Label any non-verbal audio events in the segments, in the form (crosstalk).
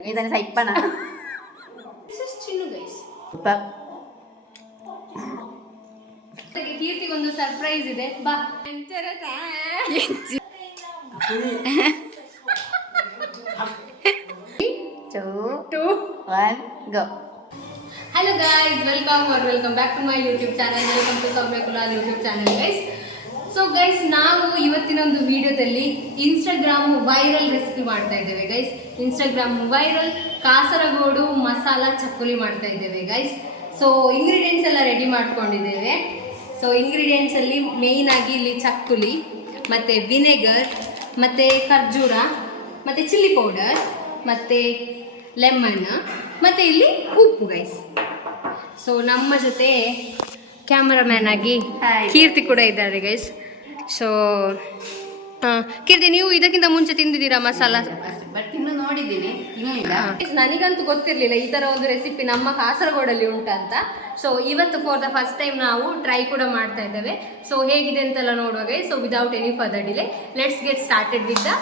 ಇದನ್ನ ಸೈಪ್ಪಣ ಚಿನ್ನು guys ಕೀರ್ತಿಗೊಂದು surprise ಇದೆ. ಬಾ. Two two one go hello guys welcome or welcome back to my YouTube channel welcome to Soumya Kulal YouTube channel guys so guys ನಾವು ಇವತ್ತಿನ ಒಂದು ವಿಡಿಯೋದಲ್ಲಿ Instagram viral recipe ಮಾಡ್ತಾ ಇದ್ದೇವೆ guys Instagram viral Kasaragod masala chakli ಮಾಡ್ತಾ ಇದ್ದೇವೆ guys so ingredients ಎಲ್ಲ ready ಮಾಡ್ಕೊಂಡಿದ್ದೇವೆ. ಸೊ ಇಂಗ್ರೀಡಿಯೆಂಟ್ಸ್ ಅಲ್ಲಿ ಮೇಯ್ನ್ ಆಗಿ ಇಲ್ಲಿ ಚಕ್ಕುಲಿ ಮತ್ತೆ ವಿನೆಗರ್ ಮತ್ತೆ ಖರ್ಜೂರ ಮತ್ತೆ ಚಿಲ್ಲಿ ಪೌಡರ್ ಮತ್ತೆ ಲೆಮನ್ ಮತ್ತೆ ಇಲ್ಲಿ ಉಪ್ಪು ಗೈಸ್ ಸೊ ನಮ್ಮ ಜೊತೆ ಕ್ಯಾಮರಾಮ್ಯಾನ್ ಆಗಿ ಕೀರ್ತಿ ಕೂಡ ಇದ್ದಾರೆ ಗೈಸ್ ಸೊ ಕೀರ್ತಿ ನೀವು ಇದಕ್ಕಿಂತ ಮುಂಚೆ ತಿಂದಿದ್ದೀರಾ ಮಸಾಲ? ಬಟ್ ಇನ್ನು ನೋಡಿದ್ದೀನಿ ನನಗಂತೂ ಗೊತ್ತಿರಲಿಲ್ಲ ಈ ಥರ ಒಂದು ರೆಸಿಪಿ ನಮ್ಮ ಕಾಸರಗೋಡಲ್ಲಿ ಉಂಟಂತ ಸೊ ಇವತ್ತು ಫಾರ್ ದ ಫಸ್ಟ್ ಟೈಮ್ ನಾವು ಟ್ರೈ ಕೂಡ ಮಾಡ್ತಾ ಇದ್ದೇವೆ. ಸೊ ಹೇಗಿದೆ ಅಂತೆಲ್ಲ ನೋಡುವಾಗ. So without any further delay let's get started with the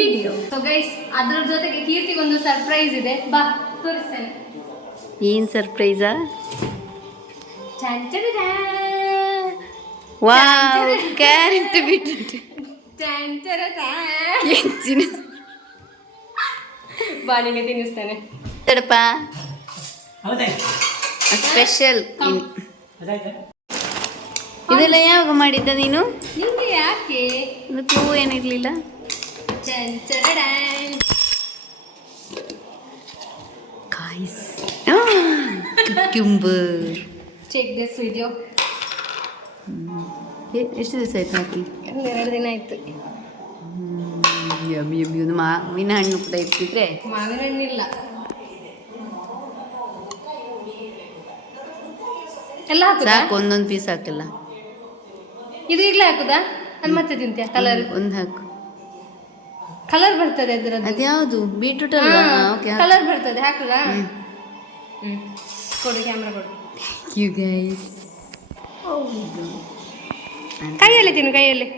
video so guys ಅದರ ಜೊತೆಗೆ ಕೀರ್ತಿಗೊಂದು ಸರ್ಪ್ರೈಸ್ ಇದೆ. ಬಾ ತೋರಿಸ್ತೇನೆ. ಏನ್ ಸರ್ಪ್ರೈಸಾ ಚಾನ್ ಚಾನ್ ಚಾನ್. ವಾವ್ ಕ್ಯಾರೆಟ್ ಬಿಟ್ಟು ಚಾನ್ ಚಾನ್ ಚಾನ್. ಹೆಚ್ಚಿನ ಬಾ ನಿಮಗೆ ತಿನ್ನಿಸ್ತೇನೆ ತಡಪ ಸ್ಪೆಷಲ್ ಇದೆಲ್ಲ ಯಾವಾಗ ಮಾಡಿದ್ದ ನೀನು ನಿಮಗೆ ಯಾಕೆ ಒಂದು ಕ್ಲೂ ಏನಿರ್ಲಿಲ್ಲ ಚನ್ ಚರಡಾನ್. ಕಾಯಿಸ್ ಕ್ಯುಂಬರ್ ಚೆಕ್ ದಿಸ್ ವಿಡಿಯೋ ಎಷ್ಟು ದಿವಸ ಆಯ್ತು ಹಾಕಿ? ಎರಡು ದಿನ ಆಯ್ತು. ಯಮ್ಮಿ ಯಮ್ಮಿ ಒಂದು ಮಾವಿನ ಹಣ್ಣು ಕೂಡ ಇರ್ತಿದ್ರೆ ಮಾವಿನ ಹಣ್ಣಿಲ್ಲ ಎಲ್ಲ ಹಾಕುದಾ? ಸಾಕು ಒಂದೊಂದು ಪೀಸ್ ಹಾಕಲ್ಲ. ಇದು ಈಗಲೇ ಹಾಕುದಾ? ಅದು ಮತ್ತೆ ತಿಂತೀಯ? ಕಲರ್ ಒಂದು ಹಾಕು. ಕಲರ್ ಬರ್ತದೆ ಅದರದ್ದು. ಅದ್ಯಾವುದು ಬೀಟ್ರೂಟ್ ಅಲ್ಲ ಓಕೆ ಕಲರ್ ಬರ್ತದೆ ಹಾಕಲ್ಲ ಕೊಡು ಕ್ಯಾಮ್ರಾ ಕೊಡು. ಯು ಗೈಸ್ ಕೈಯಲ್ಲಿ ತಿನ್ನು ಕೈಯಲ್ಲಿ.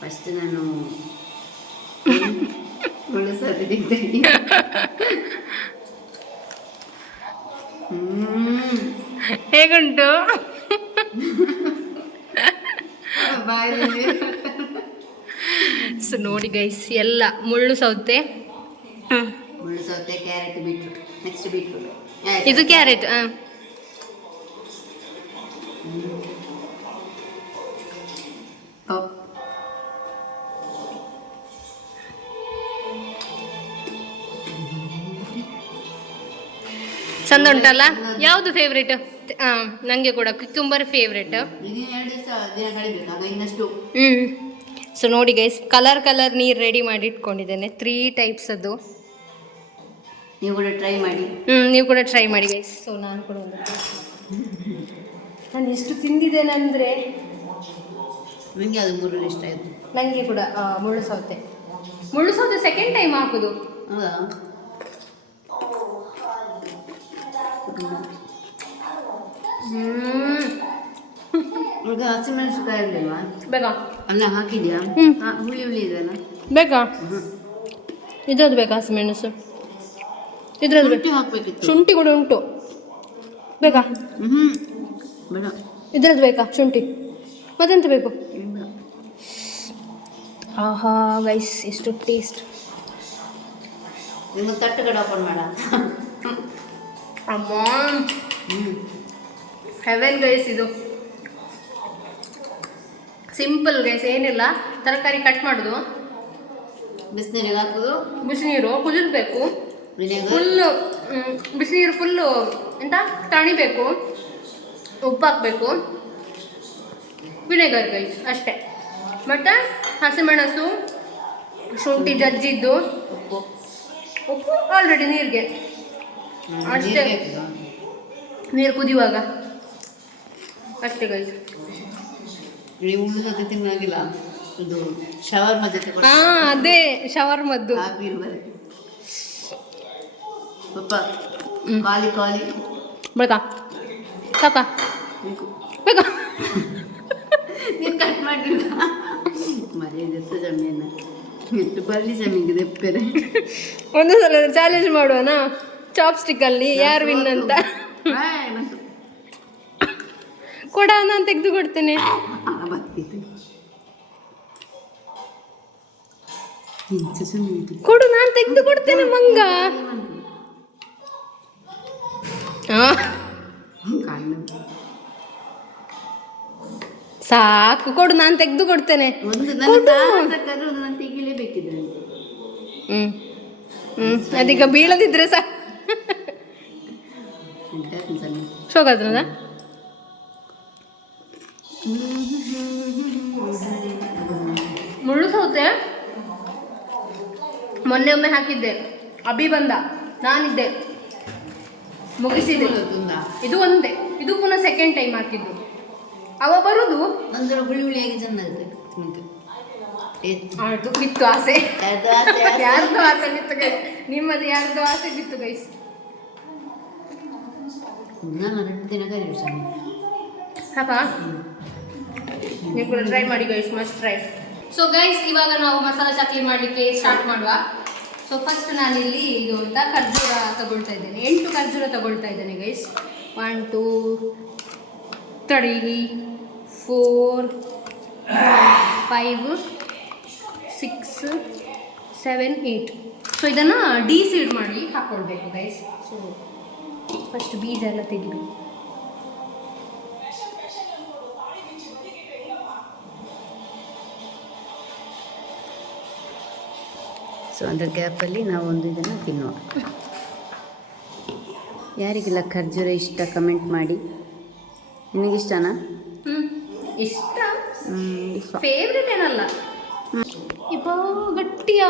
ಫಸ್ಟ್ ನಾನು ಹೇಗುಂಟು? ಸೊ ನೋಡಿ ಗೈಸ್ ಎಲ್ಲ ಮುಳ್ಳು ಸೌತೆ. ಮುಳ್ಳು ಸೌತೆ ಕ್ಯಾರೆಟ್ ಬೀಟ್ರೂಟ್. Next beetroot. ಇದು ಕ್ಯಾರೆಟ್ ಹಾಂ ಚಂದ ಉಂಟಲ್ಲ? ಯಾವುದು ಫೇವ್ರೇಟ್ ಹಾಂ ನನಗೆ ಕೂಡ ಕ್ಯುಕ್ಯುಂಬರ್ ಫೇವ್ರೇಟ್ ಹ್ಮ್. ಹ್ಞೂ ಸೊ ನೋಡಿ ಗೈಸ್ ಕಲರ್ ಕಲರ್ ನೀರು ರೆಡಿ ಮಾಡಿ ಇಟ್ಕೊಂಡಿದ್ದೇನೆ. ತ್ರೀ ಟೈಪ್ಸ್ ಅದು. ನೀವು ಕೂಡ ಟ್ರೈ ಮಾಡಿ. ಹ್ಞೂ ನೀವು ಕೂಡ ಟ್ರೈ ಮಾಡಿ ಗೈಸ್ ಸೊ ನಾನು ಕೂಡ ಒಂದು ನಾನು ಎಷ್ಟು ತಿಂದಿದ್ದೇನೆ ಅಂದರೆ ನನಗೆ ಅದು ಮೂರು ಇಷ್ಟ ಆಯಿತು? ನನಗೆ ಕೂಡ ಮುಳ್ಳು ಸೌತೆ. ಮುಳ್ಳು ಸೌತೆ ಸೆಕೆಂಡ್ ಟೈಮ್ ಹಾಕುದು. ಹೌದಾ? ಹ್ಞೂ ಈಗ ಹಸಿಮೆಣಸುಕಾಯಿ ಇರಲಿಲ್ವಾ ಬೇಕಾ ಅಲ್ಲ ಹಾಕಿದ್ಯಾ ಹ್ಮ್. ಹಾ, ಹುಳಿ ಹುಳಿ ಇದೆಯಲ್ಲ ಬೇಕಾ ಹ್ಮ್. ಇದ್ರದ್ದು ಬೇಕಾ ಹಸಿಮೆಣಸು ಇದ್ರದ್ದು ಬೇಕು ಶುಂಠಿ ಹಾಕ್ಬೇಕಿತ್ತು ಶುಂಠಿ ಕೂಡ ಉಂಟು ಬೇಕಾ ಹ್ಮ್ ಬೇಡ ಇದ್ರದ್ದು ಬೇಕಾ ಶುಂಠಿ ಮತ್ತೆಂತ ಬೇಕು ಬೇಡ. ಆಹಾ ಗೈಸ್ ಎಷ್ಟು ಟೇಸ್ಟ್ ನಿಮಗೆ ತಟ್ಟು ಕಡೆ ಓಪನ್ ಮಾಡ ಅಮ್ಮ ಹೆವೆನ್ ಗೈಸ್ ಇದು. ಸಿಂಪಲ್ ಗೈಸ್ ಏನಿಲ್ಲ. ತರಕಾರಿ ಕಟ್ ಮಾಡೋದು. ಬಿಸಿನೀರಿಗೆ ಹಾಕೋದು. ಬಿಸಿನೀರು ಕುದಿರ್ಬೇಕು. ಫುಲ್ಲು ಬಿಸಿನೀರು ಫುಲ್ಲು ಎಂತ? ತಣಿಬೇಕು. ಉಪ್ಪು ಹಾಕಬೇಕು. ವಿನೆಗರ್ ಗೈಸ್ ಅಷ್ಟೇ. ಮತ್ತು ಹಸಿಮೆಣಸು ಶುಂಠಿ ಜಜ್ಜಿದ್ದು. ಉಪ್ಪು. ಉಪ್ಪು ಆಲ್ರೆಡಿ ನೀರಿಗೆ. ಅಷ್ಟೇ. ನೀರ್ ಕುದಿಯುವಾಗ? ಅಷ್ಟೇ ಗೈಸ್ ನೀವು ಉಳ್ಳು ಜೊತೆ ತಿನ್ನಾಗಿಲ್ಲ ಇದು ಶವರ್ಮ ಜೊತೆ ಹಾ ಅದೇ ಶವರ್ ಮದ್ದು ಪಪ್ಪ ಕಾಲಿ ಖಾಲಿ ಖಾಲಿ. ಬೇಕಾ ಸಾಕಾ. ಬೇಕು. ನೀನು ಕಟ್ ಮಾಡಿಲ್ಲ ಮರ್ಯಾದೆ ಜಮೀನ. ಎಷ್ಟು ಬಲ್ಲಿ ಜಮಿಗೆ ದೆಪ್ಪೆರೆ ಒಂದು ಸಲ ಚಾಲೆಂಜ್ ಮಾಡುವನಾ? ಚಾಪ್ಸ್ಟಿಕ್ ಅಲ್ಲಿ ಯಾರು ವಿನ್ ಅಂತ. ಕೊಡ ನಾನು ತೆಗೆದು ಕೊಡ್ತೇನೆ ಕೊಡು ನಾನು ತೆಗೆದು ಕೊಡ್ತೇನೆ ಮಂಗ ಸಾಕು ಕೊಡು ನಾನು ತೆಗೆದು ಕೊಡ್ತೇನೆ ಹ್ಮ್. ಹ್ಮ್. ಅದೀಗ ಬೀಳದಿದ್ರೆ ಸಾ ಶೋಕಾದ್ರದ ಮುಳ್ಳು ಸೌತೆ ಮೊನ್ನೆ ಒಮ್ಮೆ ಹಾಕಿದ್ದೆ. ಅಭಿ ಬಂದ ನಾನಿದ್ದೆ. ಮುಗಿಸಿದೆ. ಇದು ಒಂದೇ. ಇದು ಪುನಃ ಸೆಕೆಂಡ್ ಟೈಮ್ ಹಾಕಿದ್ದು. ಅವ ಬರುದು? ಒಂದರ ಹುಳಿ ಹುಳಿಯಾಗಿ ಚಂದ ಬಿತ್ತು ಅದು ಆಸೆ. ಆಸೆ. ಯಾರ್ದು ಆಸೆ ಬಿತ್ತು ಗೈಸ್? ನಿಮ್ಮದು ಯಾರ್ದು ಆಸೆ ಬಿತ್ತು ಗೈಸ್? ಕೂಡ ಟ್ರೈ ಮಾಡಿ guys must try so guys ಇವಾಗ ನಾವು ಮಸಾಲಾ ಚಕ್ಲಿ ಮಾಡಲಿಕ್ಕೆ ಸ್ಟಾರ್ಟ್ ಮಾಡುವ. ಸೊ ಫಸ್ಟ್ ನಾನಿಲ್ಲಿ ಇದು ಅಂತ ಖರ್ಜೂರ ತಗೊಳ್ತಾ ಇದ್ದೇನೆ. ಎಂಟು ಖರ್ಜೂರ ತಗೊಳ್ತಾ ಇದ್ದೇನೆ guys one two three four five six seven eight so ಇದನ್ನು ಡಿಸೀಡ್ ಮಾಡಿ ಹಾಕ್ಕೊಳ್ಬೇಕು ಗೈಸ್ ಸೊ ಫಸ್ಟ್ ಬೀಜ ಎಲ್ಲ ತೆಗಿಬೇಕು. ಸೊ ಅದರ ಗ್ಯಾಪಲ್ಲಿ ನಾವು ಒಂದು ಇದನ್ನು ತಿನ್ನುವ ಯಾರಿಗೆಲ್ಲ ಖರ್ಜೂರ ಇಷ್ಟ ಕಮೆಂಟ್ ಮಾಡಿ. ನಿನಗಿಷ್ಟನಾ ಹ್ಮ್ ಇಷ್ಟ. ಫೇವ್ರೆಟ್ ಏನಲ್ಲ. ಇಪ್ಪ ಗಟ್ಟಿಯ.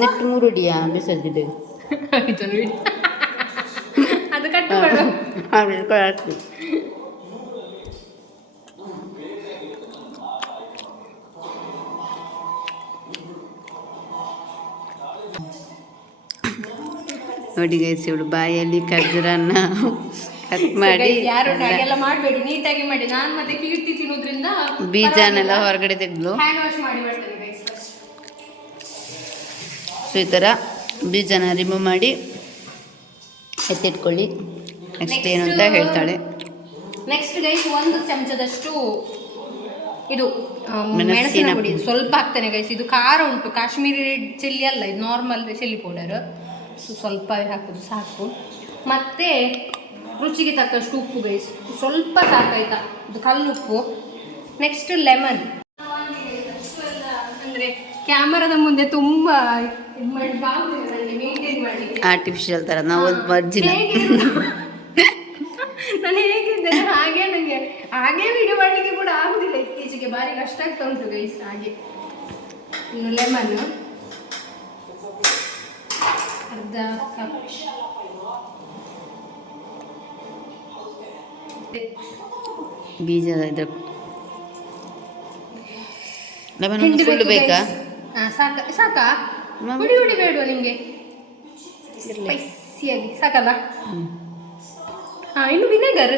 ನೆಟ್ಟು ಮೂರುಡಿಯಾ ಬಿಸಿಲ್ದಿದೆ (laughs) ಅದು ಕಟ್ ಹಾಕ್ತೀನಿ ನೋಡಿ ಗೈಸ್ ಇವಳು ಬಾಯಲ್ಲಿ ಖರ್ಜೂರನ್ನ ಕಟ್ ಮಾಡಿ ಯಾರು ಹಾಗೆಲ್ಲ ಮಾಡಬೇಡಿ ನೀಟಾಗಿ ಮಾಡಿ. ನಾನು ಮತ್ತೆ ಕೀರ್ತಿ ತಿನ್ನೋದ್ರಿಂದ ಬೀಜನೆಲ್ಲ ಹೊರಗಡೆ ತೆಗೆದು ಹ್ಯಾಂಡ್ ವಾಶ್ ಮಾಡಿ ಬರ್ತೇನೆ guys. First. ಸೊ ಈ ಥರ ಬೀಜನ ರಿಮೂವ್ ಮಾಡಿ ಎತ್ತಿಟ್ಕೊಳ್ಳಿ. ನೆಕ್ಸ್ಟ್ ಏನು ಅಂತ ಹೇಳ್ತಾಳೆ. ನೆಕ್ಸ್ಟ್ ಗೈಸ್ ಒಂದು ಚಮಚದಷ್ಟು ಇದು ಮೆಣಸಿನ ಪುಡಿ. ಸ್ವಲ್ಪ ಹಾಕ್ತೇನೆ ಗೈಸ್ ಇದು ಖಾರ ಉಂಟು. ಕಾಶ್ಮೀರಿ ರೆಡ್ ಚಿಲ್ಲಿ ಅಲ್ಲ ಇದು ನಾರ್ಮಲ್ ಚಿಲ್ಲಿ ಪೌಡರ್ ಸೊ ಸ್ವಲ್ಪವೇ ಹಾಕೋದು ಸಾಕು. ಮತ್ತೆ ರುಚಿಗೆ ತಕ್ಕಷ್ಟು ಉಪ್ಪು ಗೈಸ್ ಸ್ವಲ್ಪ ಸಾಕಾಯ್ತಾ ಇದು ಕಲ್ಲುಪ್ಪು ನೆಕ್ಸ್ಟ್ ಲೆಮನ್ ಅಂದರೆ ಕ್ಯಾಮರಾದ ಮುಂದೆ ತುಂಬಾ ಆರ್ಟಿಫಿಷಿಯಲ್ ತರ ನಾವು ಒರಿಜಿನಲ್ ನಾನು ಹೇಗಿದ್ದೇನೆ ಹಾಗೆ ನನಗೆ ಹಾಗೆ ವಿಡಿಯೋ ಮಾಡಲಿಕ್ಕೆ ಕೂಡ ಆಗುದಿಲ್ಲ. ಇತ್ತೀಚೆಗೆ ಭಾರಿ ಕಷ್ಟ ಆಗ್ತಾ ಉಂಟು ಗೈಸ್ ಹಾಗೆ. ಇನ್ನು ಲೆಮನ್ ಅರ್ಧ ಕಪ್ ಬೀಜದ ಇದ್ರ ಲೆಮನ್ ಫುಲ್ ಬೇಕಾ ಸಾಕ ಸಾಕಾ. ಹುಡಿ ಹುಡಿ ಬೇಡುವ ನಿಮಗೆ? ಸ್ಪೈಸಿಯಾಗಿ ಸಾಕಲ್ಲ. ಹಾ ಇನ್ನು vinegar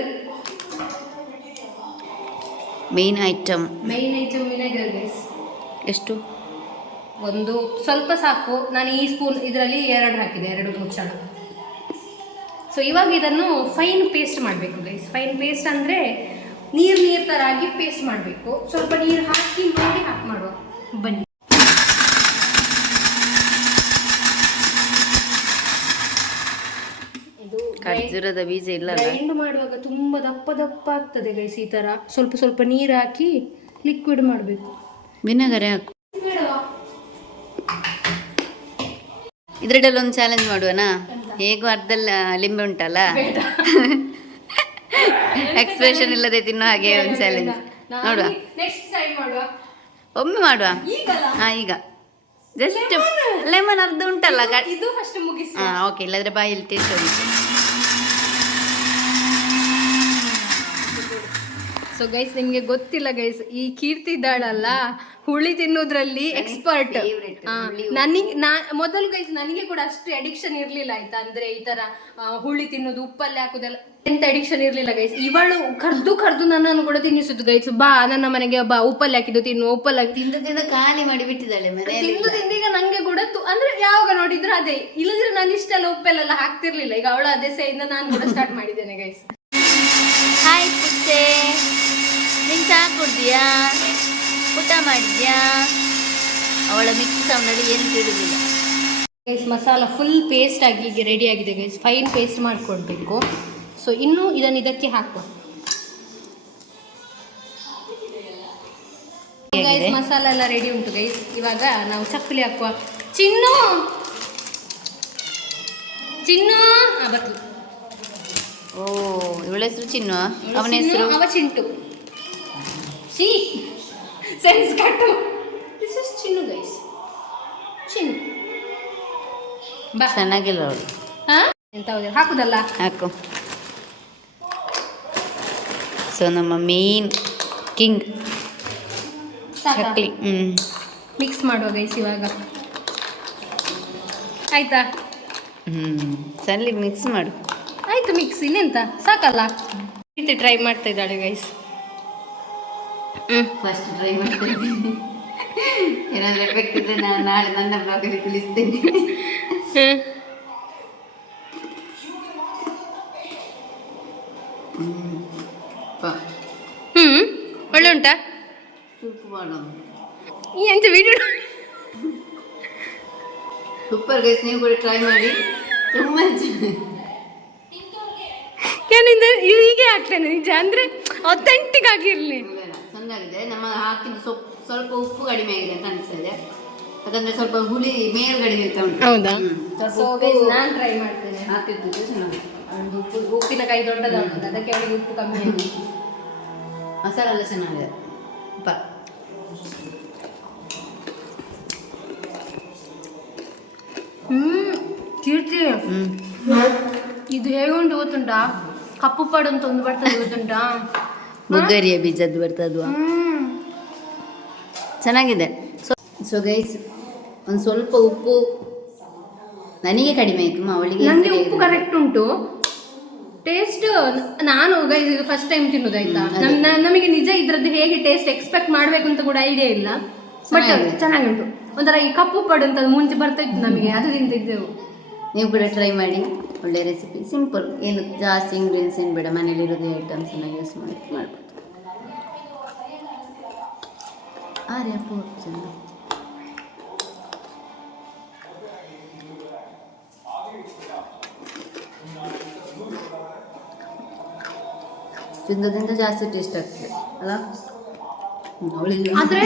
main item main item vinegar guys ಎಷ್ಟು? ಒಂದು ಸ್ವಲ್ಪ ಸಾಕು. ನಾನು ಈ ಸ್ಪೂನ್ ಇದರಲ್ಲಿ ಎರಡು ಹಾಕಿದೆ ಎರಡು ಮುಚ್ಚಳ. ಸೊ ಇವಾಗ ಇದನ್ನು ಫೈನ್ ಪೇಸ್ಟ್ ಮಾಡಬೇಕು ಗೈಸ್ ಫೈನ್ ಪೇಸ್ಟ್ ಅಂದರೆ ನೀರು ನೀರು ಥರ ಆಗಿ ಪೇಸ್ಟ್ ಮಾಡಬೇಕು. ಸ್ವಲ್ಪ ನೀರು ಹಾಕಿ ಮಾಡಿ ಹಾಕಿ ಮಾಡುವ. ಬನ್ನಿ ಇದು ಖರ್ಜೂರದ ಬೀಜ ಇಲ್ಲ ಗ್ರೈಂಡ್ ಮಾಡುವಾಗ ತುಂಬಾ ದಪ್ಪ ದಪ್ಪ ಆಗ್ತದೆ ಗೈಸ್ ಈ ತರ. ಸ್ವಲ್ಪ ಸ್ವಲ್ಪ ನೀರು ಹಾಕಿ ಲಿಕ್ವಿಡ್ ಮಾಡಬೇಕು. ವಿನೆಗರ್ ಹಾಕು. ಇದರಲ್ಲಿ ಒಂದು ಚಾಲೆಂಜ್ ಮಾಡುವನಾ? ಹೇಗೂ ಅರ್ಧ ಲಿಂಬೆ ಉಂಟಲ್ಲ? (laughs) ಎಕ್ಸ್ಪ್ರೆಷನ್ ಇಲ್ಲದೆ ತಿನ್ನೋ ಹಾಗೆ ಒಂದು ಚಾಲೆಂಜ್ ನೋಡುವ. ಒಮ್ಮೆ ಮಾಡುವ? ಹಾ ಈಗ. ಜಸ್ಟ್ ಲೆಮನ್ ಅರ್ಧ ಉಂಟಲ್ಲ ಇದು ಫಸ್ಟ್ ಮುಗಿಸಿ ಹಾ ಓಕೆ ಇಲ್ಲಾದ್ರೆ ಬಾಯಲ್ಲಿ ಟೇಸ್ಟ್ ಹೋಗಿ ಸೊ ಗೈಸ್ ನಿಮಗೆ ಗೊತ್ತಿಲ್ಲ ಗೈಸ್ ಈ ಕೀರ್ತಿ ಇದ್ದಾಳಲ್ಲ ಹುಳಿ ತಿನ್ನೋದ್ರಲ್ಲಿ ಎಕ್ಸ್ಪರ್ಟ್ ನನಗೆ ನಾ ಮೊದಲು ಗೈಸ್ ನನಗೆ ಕೂಡ ಅಷ್ಟು ಅಡಿಕ್ಷನ್ ಇರ್ಲಿಲ್ಲ ಆಯ್ತಾ? ಅಂದ್ರೆ ಈ ತರ ಹುಳಿ ತಿನ್ನೋದು ಉಪ್ಪಲ್ಲಿ ಹಾಕೋದೆಲ್ಲ ಎಂತ ಅಡಿಕ್ಷನ್ ಇರ್ಲಿಲ್ಲ ಗೈಸ್ ಇವಳು ಕರ್ದು ಕರ್ದು ನನ್ನನ್ನು ಕೂಡ ತಿನ್ನಿಸುದು ಗೈಸ್ ಬಾ ನನ್ನ ಮನೆಗೆ ಬಾ ಉಪ್ಪಲ್ಲಿ ಹಾಕಿದ್ದು ತಿನ್ನು ಉಪ್ಪಲ್ಲಿ ಹಾಕಿ ತಿಂದು ತಿಂದು ಖಾಲಿ ಮಾಡಿ ಬಿಟ್ಟಿದ್ದಾಳೆ ತಿಂದು ತಿಂದು ಈಗ ನಂಗೆ ಕೂಡ ಅಂದ್ರೆ ಯಾವಾಗ ನೋಡಿದ್ರು ಅದೇ. ಇಲ್ಲದ್ರೆ ನಾನು ಇಷ್ಟೆಲ್ಲ ಉಪ್ಪಲ್ಲೆಲ್ಲ ಹಾಕ್ತಿರ್ಲಿಲ್ಲ. ಈಗ ಅವಳ ಸೇಯಿಂದ ನಾನು ಕೂಡ ಸ್ಟಾರ್ಟ್ ಮಾಡಿದ್ದೇನೆ ಗೈಸ್ ಹಾಯ್ ಪುಟ್ಟೆ ನೀನು ಚಹಾ ಕುಡ್ದಿಯಾ ಊಟ ಮಾಡಿದ್ಯಾ? ಅವಳ ಮಿಕ್ಸ್ ಸೌಂಡಲ್ಲಿ ಏನು ತಿಳಿದಿಲ್ಲ ಗೈಸ್ ಮಸಾಲ ಫುಲ್ ಪೇಸ್ಟ್ ಆಗಿ ಈಗ ರೆಡಿ ಆಗಿದೆ ಗೈಸ್ ಫೈನ್ ಪೇಸ್ಟ್ ಮಾಡ್ಕೊಳ್ಬೇಕು ಸೊ ಇನ್ನು ಇದನ್ನು ಇದಕ್ಕೆ ಹಾಕುವ. ಗೈಸ್ ಮಸಾಲ ಎಲ್ಲ ರೆಡಿ ಉಂಟು ಗೈಸ್ ಇವಾಗ ನಾವು ಚಕ್ಕಲಿ ಹಾಕುವ. ಚಿನ್ನು! ಚಿನ್ನು. ಓ ಇವಳ ಹೆಸರು ಚಿನ್ನು? ಅವನ ಹೆಸರು? ಅವ ಚಿಂಟು ಸಿ ಸೆನ್ಸ್ ಕಟ್ಟು. This is Chinnu guys Chinnu ಬಾ. ಚೆನ್ನಾಗಿಲ್ಲ ಅವಳು. ಹಾಂ? ಎಂತ ಹಾಕುದಲ್ಲ? ಹಾಕು. ಸೊ ನಮ್ಮ ಮೇನ್ ಕಿಂಗ್ ಚಕ್ಲಿ ಹ್ಞೂ ಮಿಕ್ಸ್ ಮಾಡುವ ಗೈಸ್ ಇವಾಗ. ಆಯ್ತಾ? ಹ್ಞೂ ಸರಿ ಮಿಕ್ಸ್ ಮಾಡು. ಆಯಿತು ಮಿಕ್ಸ್ ಇನ್ನೆಂತ? ಸಾಕಲ್ಲ? ರೀತಿ ಟ್ರೈ ಮಾಡ್ತಾ ಇದ್ದಾಳೆ ಗೈಸ್ ಫಸ್ಟ್ ಟ್ರೈ ಮಾಡ್ತೀನಿ. ಏನಾದರೂ ಎಫೆಕ್ಟ್ ಇದ್ರೆ ನಾನು ನಾಳೆ ನನ್ನ ಬ್ಲಾಗಲ್ಲಿ ತಿಳಿಸ್ತೇನೆ. ಹ್ಞೂ ಒಳ್ಳೆ ಉಂಟಾ? ಎಂತ ವಿಡಿಯೋ ಸೂಪರ್ ಗೈಸ್ ನೀವು ಕೂಡ ಟ್ರೈ ಮಾಡಿ. ತುಂಬ ಚೆನ್ನಾಗಿ ಏನಿಂದ ಹೀಗೆ ಆಗ್ತಾನೆ ನಿಜ ಅಂದರೆ ಅಥೆಂಟಿಕ್ ಆಗಿರಲಿ. ಚೆನ್ನಾಗಿದೆ. ನಮ್ಮ ಹಾಕಿದ ಸೊಪ್ಪು ಸ್ವಲ್ಪ ಉಪ್ಪು ಕಡಿಮೆ ಆಗಿದೆ ಅಂತ ಅನಿಸ್ತದೆ. ಅದಂದ್ರೆ ಯಾಕಂದ್ರೆ ಸ್ವಲ್ಪ ಹುಳಿ ಮೇಲ್ಗಡೆ ನಿಲ್ತಾ ಉಂಟು. ಹೌದಾ? ಸೊ ಗೈಸ್ ನಾನು ಟ್ರೈ ಮಾಡ್ತೇನೆ. ಹಾಕಿದ್ದು ಚೆನ್ನಾಗಿ ಒಂದು ಉಪ್ಪು ಉಪ್ಪಿನಕಾಯಿ ದೊಡ್ಡದಾಗ್ತದೆ ಅದಕ್ಕೆ ಅವಳಿಗೆ ಉಪ್ಪು ಕಮ್ಮಿ ಆಗಿದೆ. ಮಸಾಲೆ ಎಲ್ಲ ಚೆನ್ನಾಗಿದೆ. ಉಪ್ಪ ಹ್ಮ್ ಕೀರ್ತಿ. ಹ್ಮ್. ಇದು ಹೇಗೊಂಡು ಉಂಟು ಗೊತ್ತುಂಟಾ? ಕಪ್ಪು ಪಾಡು ಅಂತ ಒಂದು ಬರ್ತದೆ ಗೊತ್ತುಂಟಾ? ಬುಗ್ಗರಿಯ ಬೀಜದ್ದು ಬರ್ತದ್ವ ಚೆನ್ನಾಗಿದೆ. ಸೊ ಸೊ ಗೈಸ್ ಒಂದು ಸ್ವಲ್ಪ ಉಪ್ಪು ನನಗೆ ಕಡಿಮೆ ಆಯಿತು ಅವಳಿಗೆ ನನಗೆ ಉಪ್ಪು ಕರೆಕ್ಟ್ ಉಂಟು. ಟೇಸ್ಟ್ ನಾನು ಗೈಸ್ ಇದು ಫಸ್ಟ್ ಟೈಮ್ ತಿನ್ನೋದಾಯ್ತಾ ನಮಗೆ ನಿಜ ಇದ್ರದ್ದು ಹೇಗೆ ಟೇಸ್ಟ್ ಎಕ್ಸ್ಪೆಕ್ಟ್ ಮಾಡಬೇಕು ಅಂತ ಕೂಡ ಐಡಿಯಾ ಇಲ್ಲ. ಬಟ್ ಚೆನ್ನಾಗಿ ಉಂಟು ಒಂಥರ ಈ ಕಪ್ಪು ಪಡು ಅಂತ ಮುಂಚೆ ಬರ್ತಾ ಇತ್ತು ನಮಗೆ ಅದು ತಿಂತಿದ್ದೆವು. ನೀವು ಕೂಡ ಟ್ರೈ ಮಾಡಿ. ಒಳ್ಳೆ ರೆಸಿಪಿ ಸಿಂಪಲ್ ಏನು ಜಾಸ್ತಿ ಇಂಗ್ರೀಡಿಯನ್ಸ್ ಏನು ಬೇಡ ಮನೇಲಿರೋದೇ ಐಟಮ್ಸನ್ನು ಯೂಸ್ ಮಾಡಿ ಮಾಡ್ಬೋದು. ಆರ್ಯ ಚಂದ ತಿಂದದಿಂದ ಜಾಸ್ತಿ ಟೇಸ್ಟ್ ಆಗ್ತದೆ ಅಲ್ಲ? ಆದ್ರೆ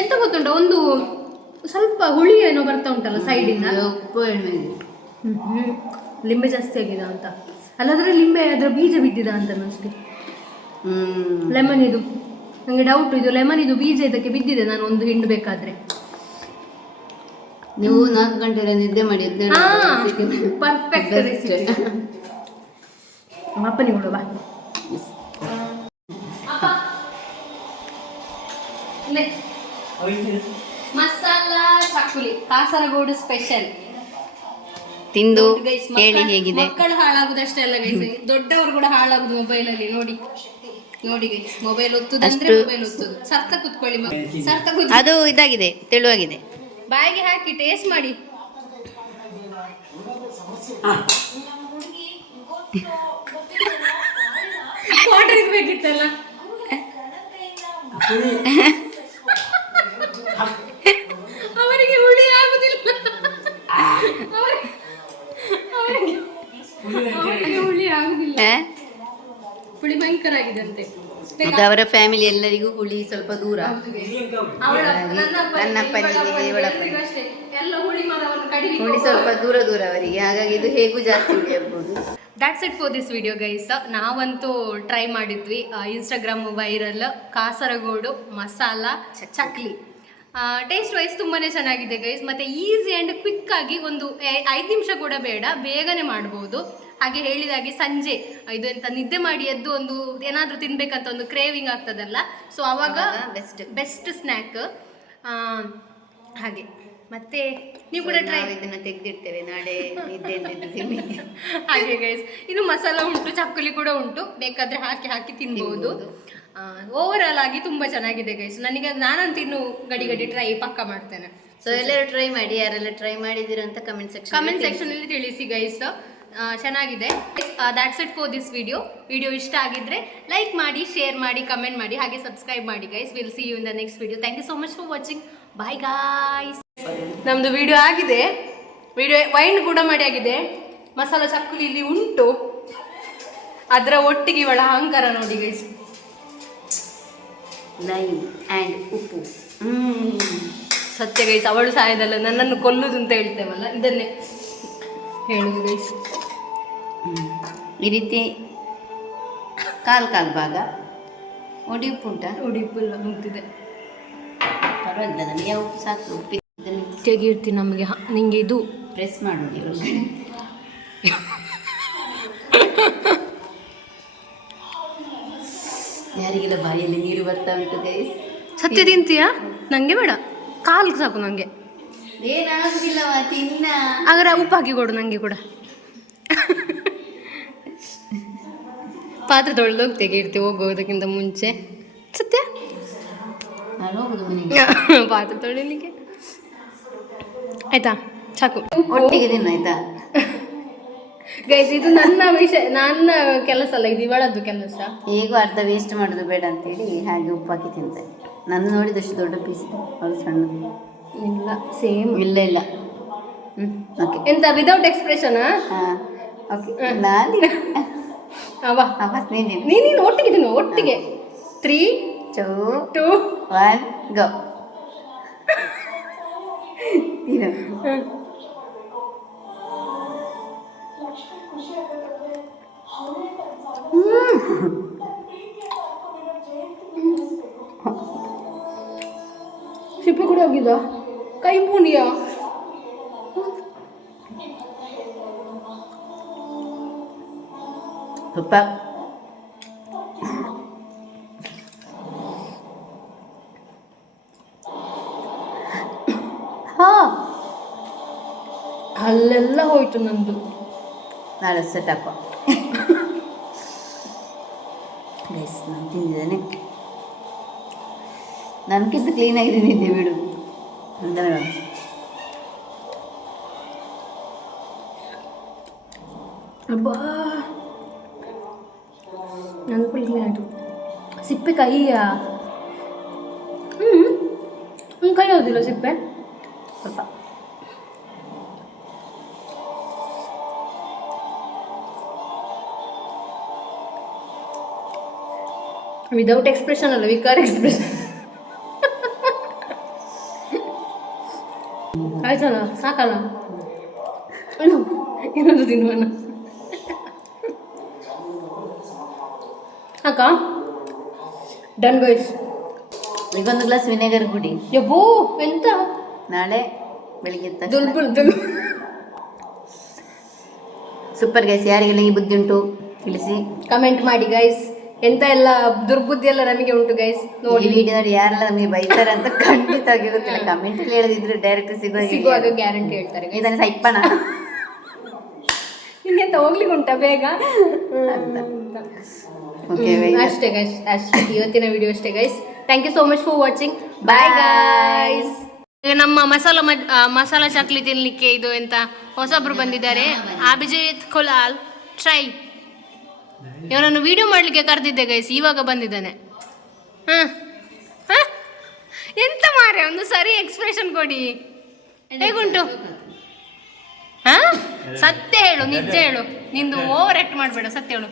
ಎಂತ ಗೊತ್ತುಂಟ ಒಂದು ಸ್ವಲ್ಪ ಹುಳಿ ಏನೋ ಬರ್ತಾ ಉಂಟಲ್ಲ ಸೈಡಿಂದ ಉಪ್ಪು ಎಣ್ಣೆ. ಲಿಂಬೆ ಜಾಸ್ತಿ ಆಗಿದೆ ಅಂತ. ಅಲ್ಲಾದ್ರೆ ಲಿಂಬೆ ಅದರ ಬೀಜ ಬಿದ್ದಿದ ಅಂತ ಅಷ್ಟೇ ಹ್ಮ್. ಲೆಮನ್ ಇದು. ನನಗೆ ಡೌಟ್ ಇದು. ಲೆಮನ್ ಇದು ಬೀಜ ಇದಕ್ಕೆ ಬಿದ್ದಿದೆ. ನಾನು ಒಂದು ಹಿಂಡು ಬೇಕಾದ್ರೆ. ನೀವು ನಾಲ್ಕು ಗಂಟೆ ನಿದ್ದೆ ಮಾಡಿ ಪರ್ಫೆಕ್ಟ್. ರೆಸಿಪಿ ಅಪ್ಪನಿಗೆ ಬಾ ಮಸಾಲಾ ಚಕ್ಕುಲಿ. ಕಾಸರಗೋಡು ಸ್ಪೆಷಲ್ ತಿಂದು ಹೇಳಿ ಹೇಗಿದೆ. ಮಕ್ಕಳು ಹಾಳಾಗುದಷ್ಟೇ ಅಲ್ಲ ಗೈಸ್ ದೊಡ್ಡವರು ಕೂಡ ಹಾಳಾಗುದು ಮೊಬೈಲ್ ಅಲ್ಲಿ ನೋಡಿ. ನೋಡಿ ಗೈಸ್ ಮೊಬೈಲ್ ಒತ್ತುದು ಅಂದ್ರೆ ಮೊಬೈಲ್ ಒತ್ತುದು. ಸರ್ತ ಕುತ್ಕೊಳ್ಳಿ ಮ- ಸರ್ತ ಕೂತ್ ಅದು ಇದಾಗಿದೆ ತೆಳುವಾಗಿದೆ. ಬಾಯಿಗೆ ಹಾಕಿ ಟೇಸ್ಟ್ ಮಾಡಿ. ವಾಟರ್ ಇರ್ಬೇಕಿತ್ತಲ್ಲ. (laughs) ಮತ್ತೆ ಅವರ ಫ್ಯಾಮಿಲಿ ಎಲ್ಲರಿಗೂ ಹುಳಿ ಸ್ವಲ್ಪ ದೂರ. ಹುಳಿ ಸ್ವಲ್ಪ ದೂರ ದೂರ ಅವರಿಗೆ. ಹಾಗಾಗಿ ಇದು ಹೇಗೂ ಜಾಸ್ತಿ ಹುಳಿ ಆಗ್ಬೋದು. That's it for this video guys ನಾವಂತೂ ಟ್ರೈ ಮಾಡಿದ್ವಿ. Instagram viral Kasaragod masala chakli. Taste wise ತುಂಬಾನೇ ಚೆನ್ನಾಗಿದೆ ಗೈಸ್ ಮತ್ತೆ ಈಸಿ ಆ್ಯಂಡ್ ಕ್ವಿಕ್ ಆಗಿ ಒಂದು ಐದು ನಿಮಿಷ ಕೂಡ ಬೇಡ. ಬೇಗನೆ ಮಾಡ್ಬೋದು. ಹಾಗೆ ಹೇಳಿದಾಗೆ ಸಂಜೆ ಇದು ಎಂತ ನಿದ್ದೆ ಮಾಡಿ ಎದ್ದು ಒಂದು ಏನಾದ್ರೂ ತಿನ್ಬೇಕಂತ ಒಂದು ಕ್ರೇವಿಂಗ್ ಆಗ್ತದಲ್ಲ. ಸೊ ಅವಾಗ ಬೆಸ್ಟ್ ಬೆಸ್ಟ್ ಸ್ನ್ಯಾಕ್ ಹಾಗೆ. ಮತ್ತೆ ನೀವು ಕೂಡ ಟ್ರೈ ಇದನ್ನ ತೆಗೆದಿಡ್ತೇವೆ ನಾಳೆ (laughs) ಹಾಗೆ ಗೈಸ್ ಇದು ಮಸಾಲ ಉಂಟು ಚಕ್ಕುಲಿ ಕೂಡ ಉಂಟು. ಬೇಕಾದ್ರೆ ಹಾಕಿ ಹಾಕಿ ತಿನ್ಬಹುದು ಓವರ್ ಆಲ್ ಆಗಿ ತುಂಬಾ ಚೆನ್ನಾಗಿದೆ ಗೈಸ್ ನನಗೆ ನಾನಂತ ಇನ್ನು ಗಡಿ ಗಡಿ ಟ್ರೈ ಪಕ್ಕ ಮಾಡ್ತೇನೆ. ಸೊ ಎಲ್ಲರೂ ಟ್ರೈ ಮಾಡಿ ಯಾರೆಲ್ಲ ಟ್ರೈ ಮಾಡಿದಿರ ಅಂತ ಕಮೆಂಟ್ ಸೆಕ್ಷನ್ ಕಮೆಂಟ್ ಸೆಕ್ಷನ್ ಅಲ್ಲಿ ತಿಳಿಸಿ ಗೈಸ್ ಚೆನ್ನಾಗಿದೆ. That's it for this video video ಇಷ್ಟ ಆಗಿದ್ರೆ ಲೈಕ್ ಮಾಡಿ ಶೇರ್ ಮಾಡಿ ಕಮೆಂಟ್ ಮಾಡಿ, ಹಾಗೆ ಸಬ್ಸ್ಕ್ರೈಬ್ ಮಾಡಿ guys will see you in the next video thank you so much for watching bye guys ನಮ್ದು ವಿಡಿಯೋ ಆಗಿದೆ. ವಿಡಿಯೋ ವೈನ್ ಕೂಡ ಮಾಡಿ ಆಗಿದೆ. ಮಸಾಲ ಚಕ್ಕುಲಿ ಇಲ್ಲಿ ಉಂಟು. ಅದರ ಒಟ್ಟಿಗೆ ಇವಳ ಅಹಂಕಾರ ನೋಡಿ ಗೈಸ್ ಲೈಮ್ ಆ್ಯಂಡ್ ಉಪ್ಪು. ಸತ್ಯ ಗೈಸ್ ಅವಳು ಸಾಯದಲ್ಲ. ನನ್ನನ್ನು ಕೊಲ್ಲುದು ಅಂತ ಹೇಳ್ತೇವಲ್ಲ. ಇದನ್ನೇ ಹೇಳುದು ಗೈಸ್. ಈ ರೀತಿ ಕಾಲ್ ಕಾಲು ಭಾಗ. ಒಡಿ ಉಪ್ಪು ಉಂಟಾ? ಉಡುಪು ಎಲ್ಲ ಮುಗ್ದಿದೆ ಪರವಾಗಿಲ್ಲ ನಮಗೆ ಯಾವ ಉಪ್ಪು ಸಾಕು ಉಪ್ಪಿ ತೆಗಿರ್ತೀನಿ ತೆಗಿರ್ತಿ ನಮಗೆ ನಿಂಗೆ ಇದು. ಪ್ರೆಸ್ ಮಾಡೋದು ಯಾರಿಗೆಲ್ಲ ಬಾಯಲ್ಲಿ ನೀರು ಬರ್ತಾ ಉಂಟು ಗೈಸ್ ಸತ್ಯ ತಿಂತೀಯಾ? ನಂಗೆ ಬೇಡ. ಕಾಲು ಸಾಕು ನಂಗೆ. ಏನಾಗಿಲ್ಲವಾ ತಿನ್ನ. ಹಾಗಾದ್ರೆ ಉಪ್ಪು ಹಾಕಿ ಕೊಡು ನಂಗೆ ಕೂಡ. ಪಾತ್ರೆ ತೊಳೆದು ಹೋಗಿ ತೆಗಿರ್ತಿ ಹೋಗೋದಕ್ಕಿಂತ ಮುಂಚೆ. ಸತ್ಯ? ಪಾತ್ರೆ ತೊಳಿಲಿಕ್ಕೆ ಆಯ್ತಾ? ಸಾಕು. ಒಟ್ಟಿಗೆ ತಿನ್ನ ಆಯ್ತಾ? ಗೈಸ್ ಇದು ನನ್ನ ವಿಷಯ ನನ್ನ ಕೆಲಸ ಅಲ್ಲ ಇದು ಇವಳದ್ದು ಕೆಲಸ. ಹೇಗೂ ಅರ್ಧ ವೇಸ್ಟ್ ಮಾಡೋದು ಬೇಡ ಅಂತೇಳಿ ಹಾಗೆ ಉಪ್ಪಾಕಿ ತಿಂತೆ. ನನ್ನ ನೋಡಿದಷ್ಟು ದೊಡ್ಡ ಪೀಸ್ ಅವಳು ಸಣ್ಣ ಇಲ್ಲ ಸೇಮ್ ಇಲ್ಲ ಇಲ್ಲ. ಹ್ಞೂ ಓಕೆ ಎಂತ ವಿದೌಟ್ ಎಕ್ಸ್ಪ್ರೆಷನ್ ಹಾಂ ಓಕೆ ನಾನು ಅವ ವಾಪಸ್ ನೀನು ನೀನು. ಒಟ್ಟಿಗೆ ತಿನ್ನು ಒಟ್ಟಿಗೆ. Three two two one go ಇದು ಸಿಪ್ಪೆ ಕೂಡ ಹೋಗಿದ್ದ ಕೈ ಪುಣ್ಯ ತುಪ್ಪ ಹಾ ಅಲ್ಲೆಲ್ಲ ಹೋಯ್ತು ನಂದು ನಾಳೆ ಸೆಟಪ್ಪ ಗೈಸ್ ನಾನು ತಿಂದಿದ್ದೇನೆ ನನಗಿಂತ ಕ್ಲೀನಾಗಿ ತಿಂದಿದ್ದೆ ಬಿಡು ಅಂದ್ರೆ ಅಬ್ಬಾ ಸಿಪ್ಪೆ ಕೈಯ ಹ್ಞೂ ಕೈ ಹೋದಿಲ್ಲ ಸಿಪ್ಪೆ ಸ್ವಲ್ಪ ವಿದೌಟ್ ಎಕ್ಸ್ಪ್ರೆಷನ್ ಅಲ್ಲ ವಿಕಾರ್ ಎಕ್ಸ್ಪ್ರೆಷನ್ ಆಯ್ತಲ್ಲ ಸಾಕಲ್ಲ ಇನ್ನೊಂದು ತಿನ್ನುವನ ಅಕ್ಕ ಡನ್ ಗೈಸ್ ಈಗೊಂದು ಗ್ಲಾಸ್ ವಿನೆಗರ್ ಕುಡಿ. ಯಬ್ಬೋ ಎಂತ? ನಾಳೆ ಬೆಳಿಗ್ಗೆ ದುಲ್ಬುಲ್ ದುಲ್ ಸೂಪರ್ ಗೈಸ್ ಯಾರಿಗೆಲ್ಲ ಈ ಬುದ್ಧಿ ಉಂಟು ತಿಳಿಸಿ. ಕಮೆಂಟ್ ಮಾಡಿ ಗೈಸ್ ಎಂತ ಎಲ್ಲ ದುರ್ಬುದ್ಧಿ ಎಲ್ಲ ನಮಗೆ ಉಂಟು ಗೈಸ್ ನೋಡಿ. ವಿಡಿಯೋ ಯಾರೆಲ್ಲ ನಮಗೆ ಬೈತಾರೆ ಅಂತ ಖಂಡಿತ ಗೊತ್ತಿಲ್ಲ ಕಮೆಂಟ್ ಅಲ್ಲಿ ಹೇಳದಿದ್ರೆ ಡೈರೆಕ್ಟ್ ಸಿಗೋ ಸಿಗುವಾಗ ಗ್ಯಾರಂಟಿ ಹೇಳ್ತಾರೆ. ಇದನ್ನ ಸೈಪ್ಪಣ ಹೋಗ್ಲಿಕ್ಕೆ ಉಂಟಾ ಬೇಗ? ಅಂತ. ಅಷ್ಟೇ ಗೈಸ್ ಅಷ್ಟೇ ಇವತ್ತಿನ ವಿಡಿಯೋ ಅಷ್ಟೇ guys thank you so much for watching bye guys ನಮ್ಮ ಮಸಾಲ ಮಸಾಲ ಚಕ್ಲಿ ತಿನ್ಲಿಕ್ಕೆ ಇದು ಎಂತ ಹೊಸಬ್ರು ಬಂದಿದ್ದಾರೆ. ಅಭಿಜಿತ್ ಕೊಲಾಲ್ ಟ್ರೈ ಇವನನ್ನು ವಿಡಿಯೋ ಮಾಡ್ಲಿಕ್ಕೆ ಕರೆದಿದ್ದೆ ಗೈಸ್ ಇವಾಗ ಬಂದಿದ್ದಾನೆ. ಹ ಹ? ಎಂತ ಮಾರೆ ಒಂದು ಸರಿ ಎಕ್ಸ್ಪ್ರೆಷನ್ ಕೊಡಿ. ಹೇಗುಂಟು? ಹಾ? ಸತ್ಯ ಹೇಳು ನಿಜ ಹೇಳು. ನಿಂದು ಓವರ್ ಆಕ್ಟ್ ಮಾಡಬೇಡ ಸತ್ಯ ಹೇಳು.